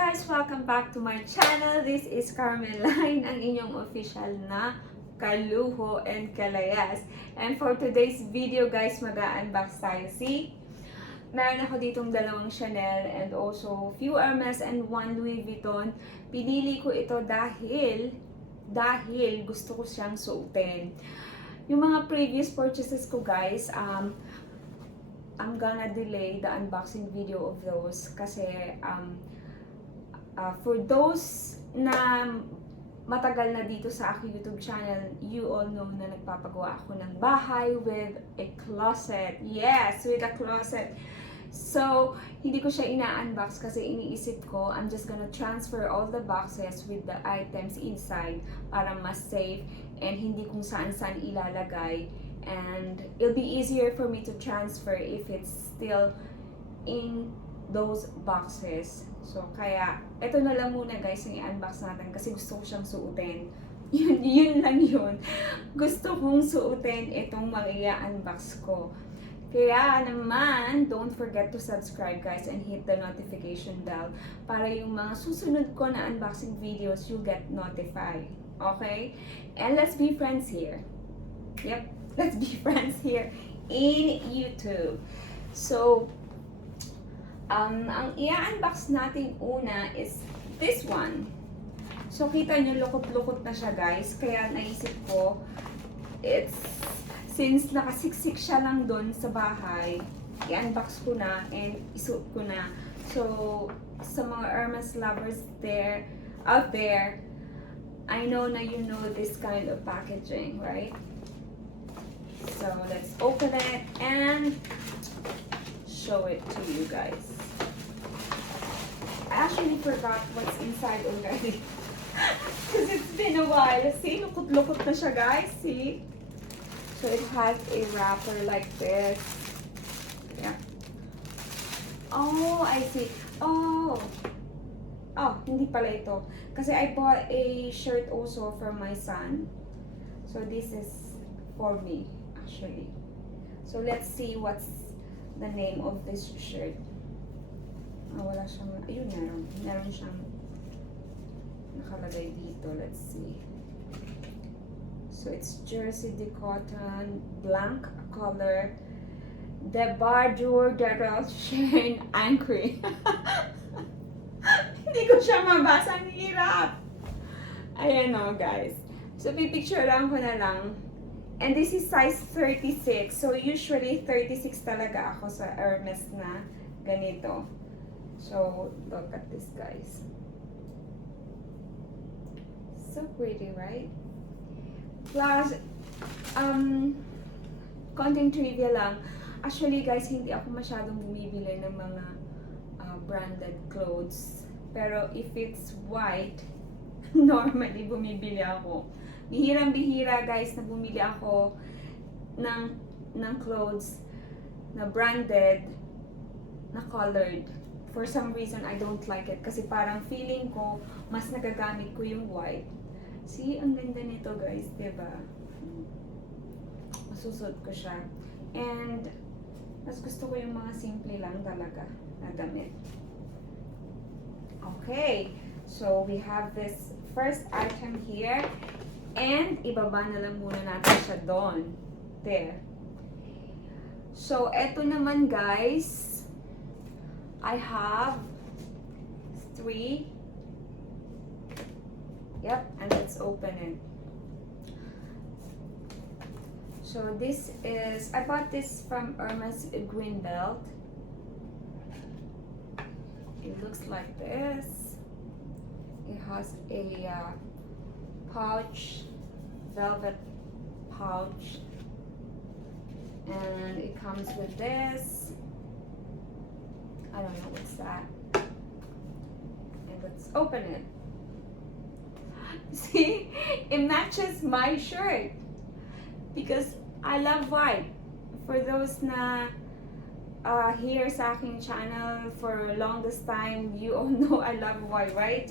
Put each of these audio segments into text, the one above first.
guys! Welcome back to my channel. This is Carmeline, ang inyong official na kaluho and kalayas. And for today's video guys, mag-unbox tayo. See? Meron ako ditong dalawang Chanel and also few Hermes and one Louis Vuitton. Pinili ko ito dahil gusto ko siyang suotin. Yung mga previous purchases ko guys, I'm gonna delay the unboxing video of those kasi for those na matagal na dito sa aking YouTube channel, you all know na nagpapagawa ako ng bahay with a closet. Yes, with a closet. So, hindi ko siya ina-unbox kasi iniisip ko, I'm just gonna transfer all the boxes with the items inside para mas safe and hindi kung saan-saan ilalagay. And it'll be easier for me to transfer if it's still in those boxes. So, kaya, ito na lang muna guys yung i-unbox natin kasi gusto ko siyang suotin. Yun lang yun. Gusto kong suotin itong mag-i-unbox ko. Kaya naman, don't forget to subscribe guys and hit the notification bell para yung mga susunod ko na unboxing videos, you'll get notified. Okay? And let's be friends here. Yep, let's be friends here in YouTube. So, ang i-unbox natin una is this one. So, kita nyo, lukot-lukot na siya guys. Kaya naisip ko, since nakasiksik siya lang doon sa bahay, i-unbox ko na and isuot ko na. So, sa mga Hermes lovers out there, I know na you know this kind of packaging, right? So, let's open it and show it to you guys. I actually forgot what's inside already. Because it's been a while. See, lukot-lukot na siya guys. See? So it has a wrapper like this. Yeah. Oh, I see. Oh, hindi pala ito. Kasi I bought a shirt also for my son. So this is for me, actually. So let's see what's the name of this shirt. Wala siyang, ayun meron siyang nakalagay dito. Let's see. So it's jersey de cotton, blanc color, de bardure de chain anchoring. Hindi ko siya mabasa, ang hirap. Ayan o guys. So pipicturean ko na lang. And this is size 36. So usually 36 talaga ako sa Hermes na ganito. So look at this guys. So pretty, right? Plus, konting trivia lang. Actually guys, hindi ako masyadong bumibili ng mga branded clothes. Pero if it's white, normally bumibili ako. Bihirang-bihira guys na bumili ako ng clothes na branded, na colored. For some reason, I don't like it. Kasi parang feeling ko, mas nagagamit ko yung white. See, ang ganda nito guys, diba? Masusot ko siya. And, mas gusto ko yung mga simple lang talaga na damit. Okay. So, we have this first item here. And, ibaba na lang muna natin siya doon. There. So, eto naman guys, I have 3. Yep, and let's open it. So this is, I bought this from Hermes Greenbelt. It looks like this. It has a pouch, velvet pouch, and it comes with this. I don't know what's that. And let's open it. See, it matches my shirt because I love white. For those na here sa aking channel for longest time, you all know I love white, right?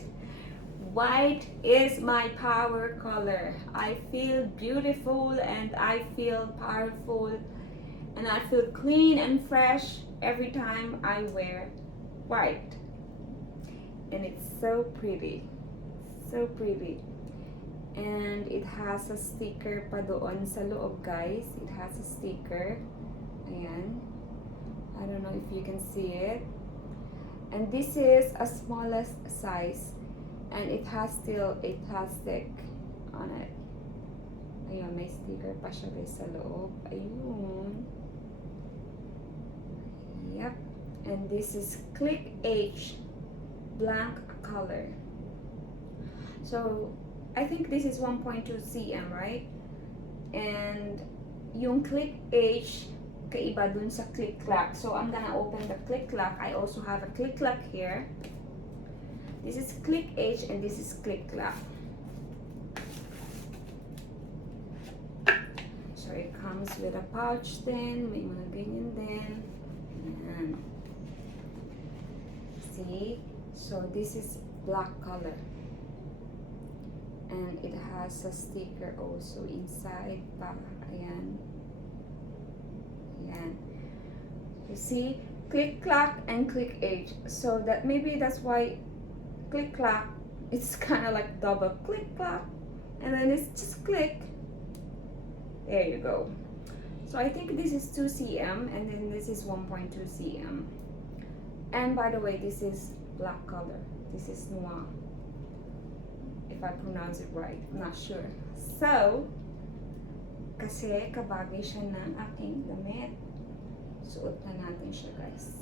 White is my power color. I feel beautiful and I feel powerful and I feel clean and fresh every time I wear white. And it's so pretty. So pretty. And it has a sticker pa doon sa loob, guys. It has a sticker. Ayan. I don't know if you can see it. And this is a smallest size. And it has still a plastic on it. Ayan, may sticker pa siya guys sa loob. Ayun. Yep. And this is Click H blank color. So, I think this is 1.2 cm, right? And yung Click H, kaiba dun sa Click Clack. So, I'm gonna open the Click Clack. I also have a Click Clack here. This is Click H and this is Click Clack. So, it comes with a pouch din. May mga ganyan din. Ayan. See? So, this is black color. And it has a sticker also inside pa. Ayan. Ayan. You see? Click Clack and Click H. So, that maybe that's why Click Clack, it's kind of like double Click Clack. And then it's just click. There you go. So I think this is 2 cm and then this is 1.2 cm. And by the way, this is black color. This is noir. If I pronounce it right, I'm not sure. So, kasi kabagay siya ng aking damit. Suot na natin siya, guys.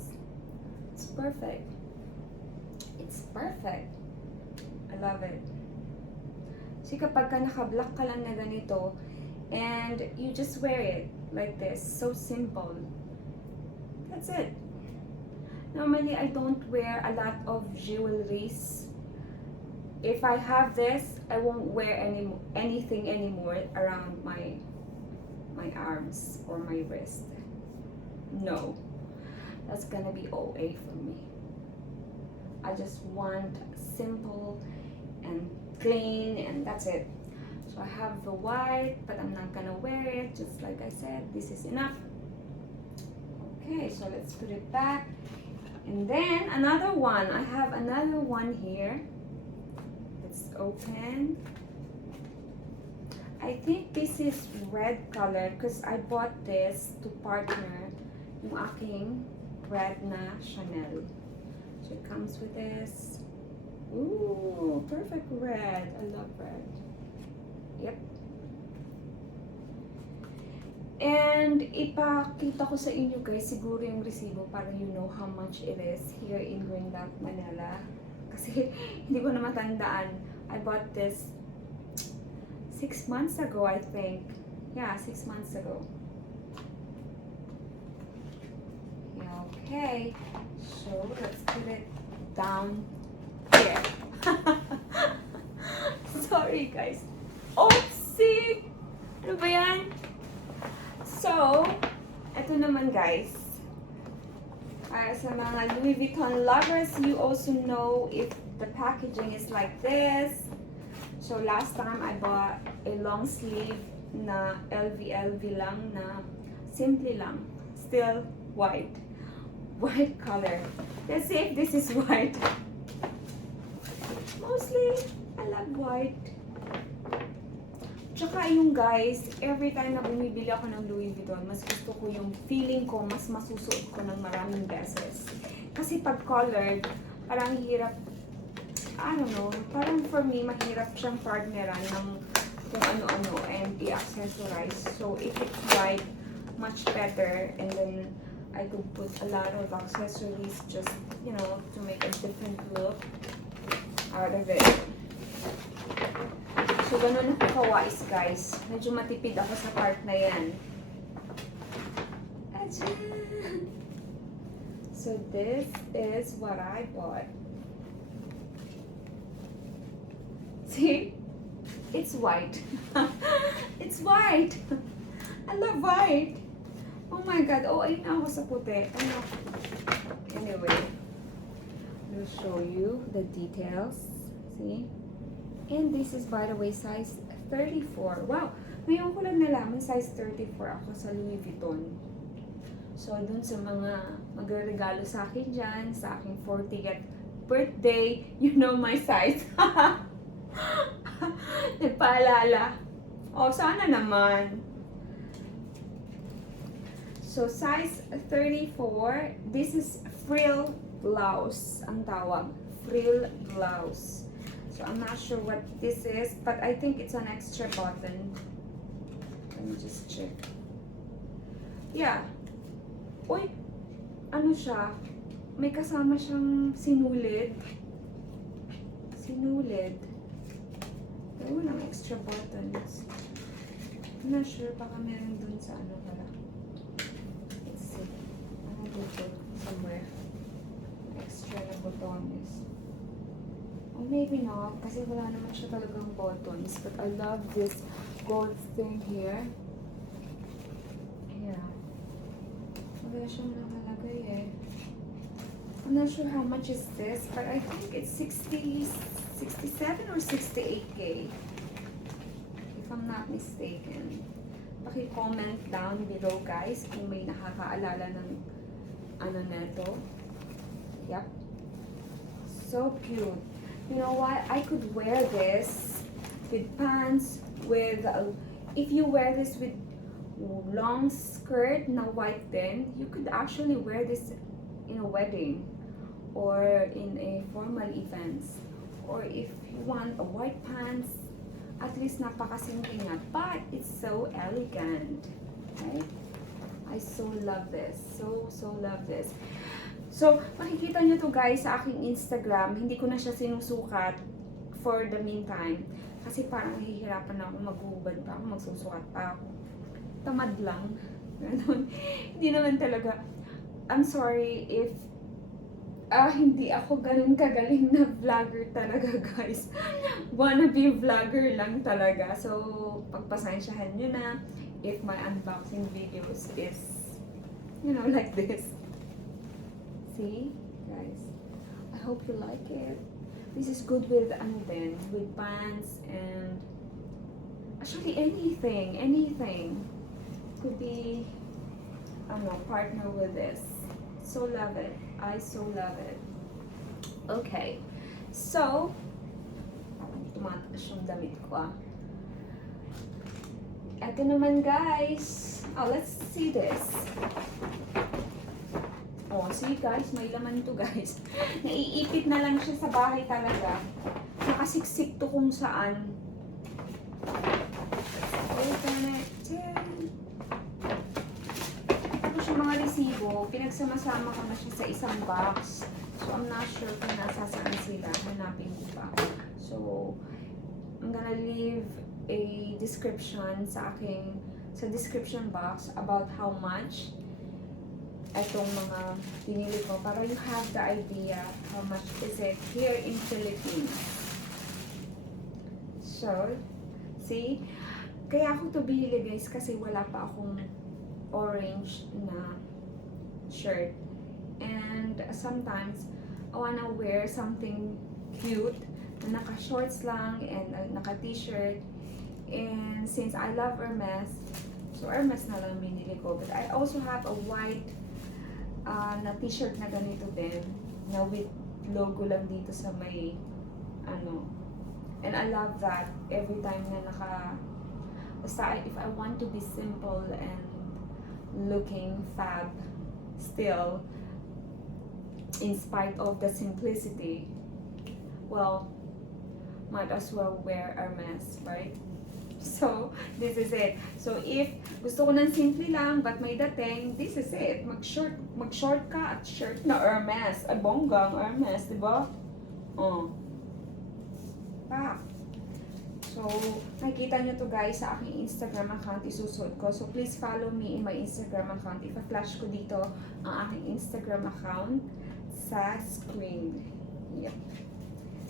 It's perfect. It's perfect. I love it. So kapag ka naka-black ka lang na ganito, and you just wear it like this, so simple. That's it. Normally, I don't wear a lot of jewelries. If I have this, I won't wear anything anymore around my arms or my wrist. No, that's gonna be OA for me. I just want simple and clean, and that's it. So I have the white, but I'm not gonna wear it. Just like I said, this is enough. Okay, so let's put it back. And then another one. I have another one here. Let's open. I think this is red color because I bought this to partner yung aking red na Chanel. So it comes with this. Ooh, perfect red. I love red. Yep. And ipakita ko sa inyo guys siguro yung resibo para you know how much it is here in Green Dot, Manila. Kasi hindi ko na matandaan. I bought this 6 months ago, I think. Yeah, 6 months ago. Okay. So, let's put it down here. Sorry guys. Oopsie! Ano ba yan? So, ito naman guys. Sa mga Louis Vuitton lovers, you also know if the packaging is like this. So, last time I bought a long sleeve na LV lang na simple lang. Still white. White color. Let's see if this is white. Mostly, I love white. Tsaka yung guys, every time na bumibili ako ng Louis Vuitton, mas gusto ko yung feeling ko, mas masusuot ko ng maraming beses. Kasi pag colored, parang hirap, I don't know, parang for me, mahirap siyang partneran ng kung ano-ano and i-accessorize. So, if it's white, much better. And then, I could put a lot of accessories just, you know, to make a different look out of it. So, ganun ako kawais, guys. Medyo matipid ako sa part na yan. Ayan. So, this is what I bought. See? It's white. It's white. I love white. Oh my God. Oh, ayun na ako sa puti. Ano? Anyway. I'll show you the details. See? And this is, by the way, size 34. Wow! Ngayon ko lang nalaman size 34 ako sa Louis Vuitton. So, dun sa mga magregalo sa akin dyan, sa aking 40th birthday, you know my size. Nagpaalala. Oh, sana naman. So, size 34. This is frill blouse. Ang tawag. Frill blouse. So, I'm not sure what this is, but I think it's an extra button. Let me just check. Yeah. Uy, ano siya? May kasama siyang sinulid. Sinulid. Pero walang extra buttons. I'm not sure, baka meron dun sa ano pala. Let's see. Ano dito? Somewhere. Extra na buttons. Or maybe not, kasi wala naman siya talagang buttons. But I love this gold thing here. Yeah. Wala siyang nakalagay eh. I'm not sure how much is this, but I think it's 67 or 68K. If I'm not mistaken. Paki-comment down below guys kung may nakakaalala ng ano neto. Yep. So cute. You know what? I could wear this with pants, with if you wear this with long skirt na white then, you could actually wear this in a wedding or in a formal events. Or if you want a white pants, at least napakasimple nga, but it's so elegant, right? I so love this. So love this. So, makikita nyo to guys sa aking Instagram. Hindi ko na siya sinusukat for the meantime. Kasi parang nahihirapan na ako, maghubad pa ako, magsusukat pa ako. Tamad lang. Ganun. Hindi naman talaga. I'm sorry if hindi ako ganun kagaling na vlogger talaga guys. Wannabe vlogger lang talaga. So, pagpasensyahan nyo na if my unboxing videos is, you know, like this. See, guys, I hope you like it. This is good with ano din, with pants and actually anything could be partner with this. So love it. I so love it. Okay, so tumataas yung damit ko ah. Ito naman guys. Oh, let's see this. Oh, see guys, may laman to guys. Naiipit na lang siya sa bahay talaga. Nakasiksik to kung saan. Open it. Tapos yung mga resibo, pinagsama-sama ko na siya sa isang box. So, I'm not sure kung nasasaan sila. Hanapin ko pa. So, I'm gonna leave a description sa description box about how much itong mga pinili ko para you have the idea how much is it here in Philippines. So, see? Kaya ako to binili guys kasi wala pa akong orange na shirt. And sometimes, I wanna wear something cute na naka-shorts lang and naka-t-shirt. And since I love Hermes, so Hermes na lang binili ko. But I also have a white na t-shirt na ganito din, na with logo lang dito sa may, and I love that every time na basta if I want to be simple and looking fab still, in spite of the simplicity, well, might as well wear Hermes, right? So, this is it. So, if gusto ko ng simple lang, but may dating, this is it. Mag-short ka at shirt na Hermes. Ay, bonggang Hermes, di ba? Oh. Pa. So, nakikita nyo to guys sa aking Instagram account. Isusuot ko. So, please follow me in my Instagram account. Ipa-flash ko dito ang aking Instagram account sa screen. Yep.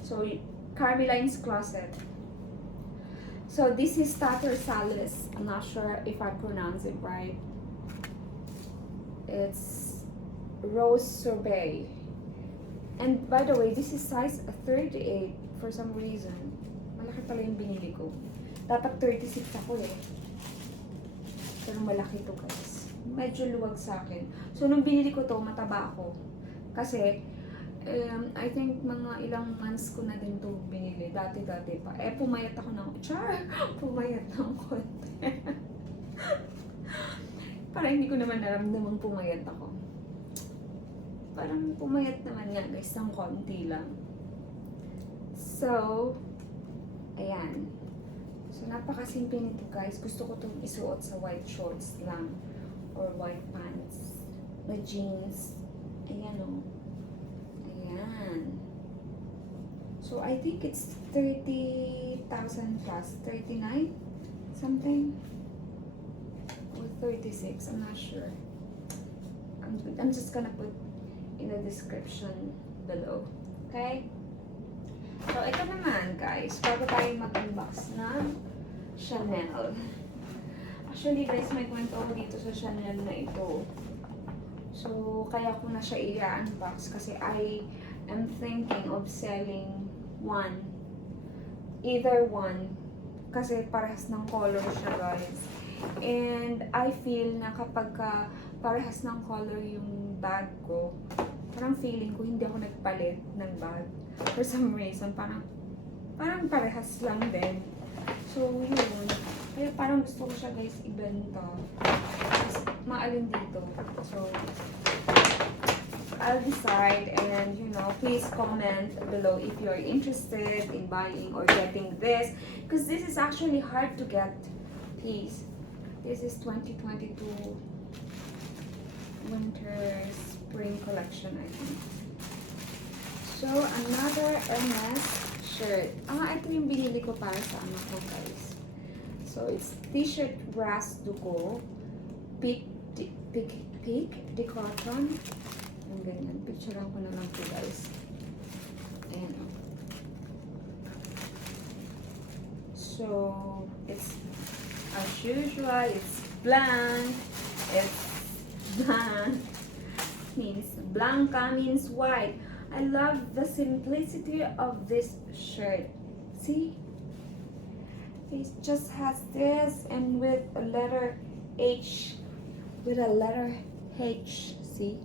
So, Carmeline's Closet. So this is Tatter Salis. I'm not sure if I pronounce it right. It's Rose Sorbet. And by the way, this is size 38 for some reason. Malaki pala yung binili ko. Dapat 36 ako eh. Pero malaki to guys. Medyo luwag sa akin. So nung binili ko to, mataba ako. Kasi I think mga ilang months ko na din to binili. Dati-dati pa. Pumayat ako ng... Pumayat ng konti. Parang hindi ko naman naramdamang pumayat ako. Parang pumayat naman nga guys, ng konti lang. So, ayan. So, napakasimple nito guys. Gusto ko itong isuot sa white shorts lang. Or white pants. Na jeans. Ayan o. Ayan. So, I think it's 30,000 plus. 39? Something? Or 36. I'm not sure. I'm just gonna put in the description below. Okay? So, ito naman guys. Bago tayo mag-unbox ng Chanel. Actually guys, may kwento ako dito sa Chanel na ito. So, kaya ko na siya i-unbox kasi I am thinking of selling one. Either one. Kasi parehas ng color siya guys. And I feel na kapag parehas ng color yung bag ko, parang feeling ko hindi ako nagpalit ng bag. For some reason, parang parehas lang din. So, yun. Kaya parang gusto ko siya guys ibenta. Mas maalin dito. So, I'll decide and please comment below if you're interested in buying or getting this. Because this is actually hard to get. Please. This is 2022 winter spring collection, I think. So, another Hermes shirt. Ito yung binili ko para sa anak ko guys. So, it's t-shirt brass duko, peak de cotton. Ang ganyan. Picturean ko na lang po guys. Ayan o. So, it's as usual, it's blank. It's blank. Means blanca means white. I love the simplicity of this shirt. See? It just has this and with a letter H. With a letter H. See?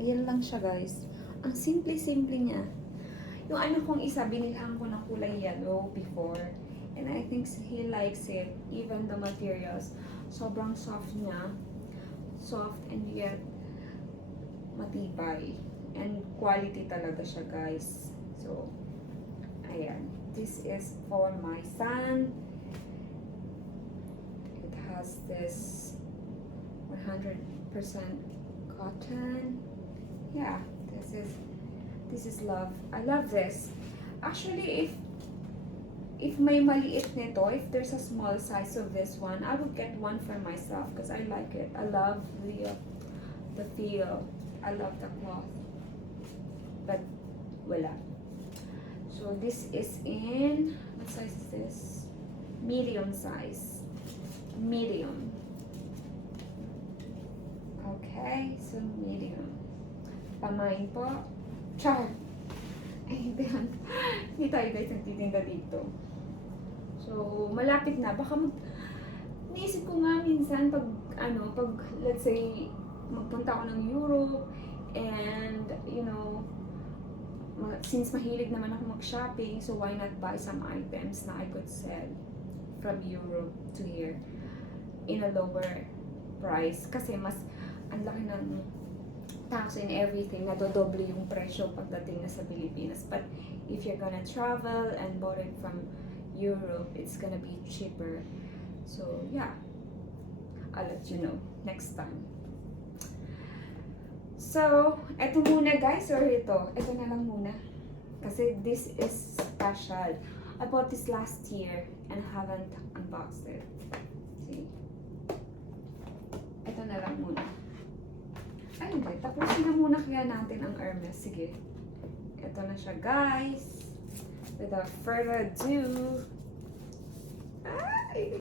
Ayan lang siya guys. Ang simple-simple niya. Yung ano kong isa, binilhan ko ng kulay yellow before. And I think he likes it. Even the materials. Sobrang soft niya. Soft and yet matibay. And quality talaga siya guys. So, ayan. This is for my son. It has this 100% cotton. Yeah, this is love. I love this. Actually, if may maliit nito, if there's a small size of this one, I would get one for myself because I like it. I love the feel. I love the cloth. But wala. So this is in, what size is this? Medium size. Medium. Okay, so medium. Pamain po. Char! Ay, hindi tayo guys nagtitinda dito. So, malapit na. Baka naisip ko nga minsan pag let's say, magpunta ako ng Europe and, since mahilig naman ako mag-shopping, so why not buy some items na I could sell from Europe to here in a lower price. Kasi mas ang laki ng tax and everything, nadodoble yung presyo pagdating na sa Pilipinas. But if you're gonna travel and bought it from Europe, it's gonna be cheaper. So yeah, I'll let you know next time. So, eto muna guys, or ito na lang muna. Kasi this is special. I bought this last year and haven't unboxed it. See? Ito na lang muna. Ay, hindi. Tapusin na muna kaya natin ang Hermes. Sige. Ito na siya guys. Without further ado. Ay!